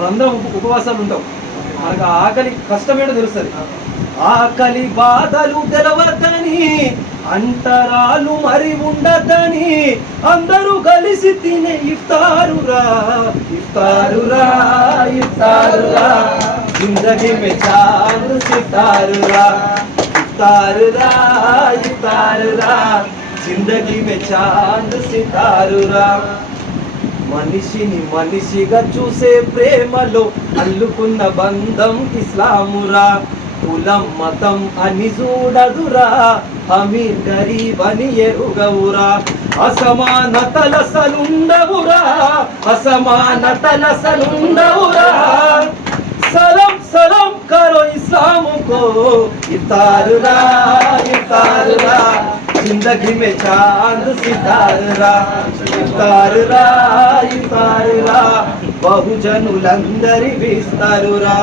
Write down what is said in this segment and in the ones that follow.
మనందరం ఉపవాసాలు ఉంటాం. మనకు ఆకలి కష్టమేటో తెలుస్తుంది. ఆకలి బాధలు తెలవద్దని అంటరాలు మరి ఉండదని అందరూ కలిసి తినే ఇఫ్తారురా ఇఫ్తారురా ఇఫ్తారురా. జిందగీ మే చాంద్ సితారురా ఇఫ్తారురా ఇఫ్తారురా. జిందగీ మే చాంద్ సితారురా మనిషిని మనిషిగా చూసే ప్రేమలో అల్లుకున్న బంధం ఇస్లామురా. కులం మతం అని చూడదురా. అమీర్ గరీబ్ అని ఎరుగవురా. అసమానతలసలుండవురా. అసమానతలసలుండవురా. సలం సలం కరో ఇస్లాముకో. ఇతారురా ఇతారురా. जिंदगी में चांद సితారురా ఇఫ్తారురా ఇఫ్తారురా బహుజనులందరి విస్తారురా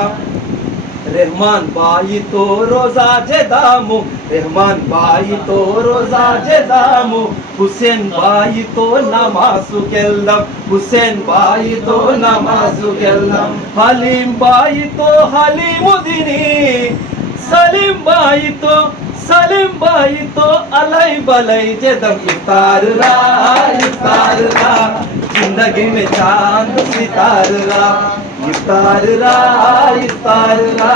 రెహమాన్ బాయితో రోజా చేద్దాము రెహమాన్ బాయితో రోజా చేద్దాము హుసేన్ బాయితో నమాజుకెళ్దాం హుసేన్ బాయితో నమాజుకెళ్దాం హలీం బాయితో హలీము దిని సలీం బాయితో సలీం బాయితో అలై బలై చేద్దాం ఇఫ్తారురా ఇఫ్తారురా जिंदगी में चांद సితారురా ఇఫ్తారురా ఇఫ్తారురా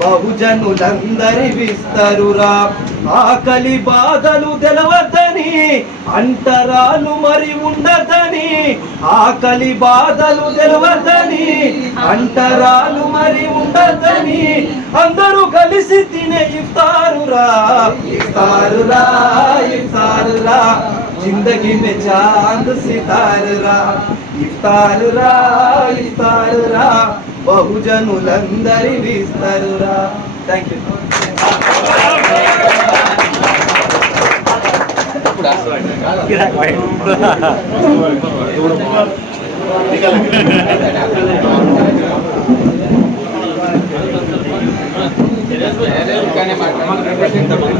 బహుజనులందరి విస్తరురా ఆకలి బాధలు తెలవద్దని అంటరాలు మరి ఉండదని ఆకలి బాధలు తెలవద్దని అంటరాలు మరి ఉండదని అందరూ కలిసి తినే ఇఫ్తారురా ఇఫ్తారురా ఇఫ్తారురా जिंदगी में चांद సితారురా ఇఫ్తారురా ఇఫ్తారురా బహుజనులందరి విస్తరురా థ్యాంక్ యూ కానీ మాట్లాడాలి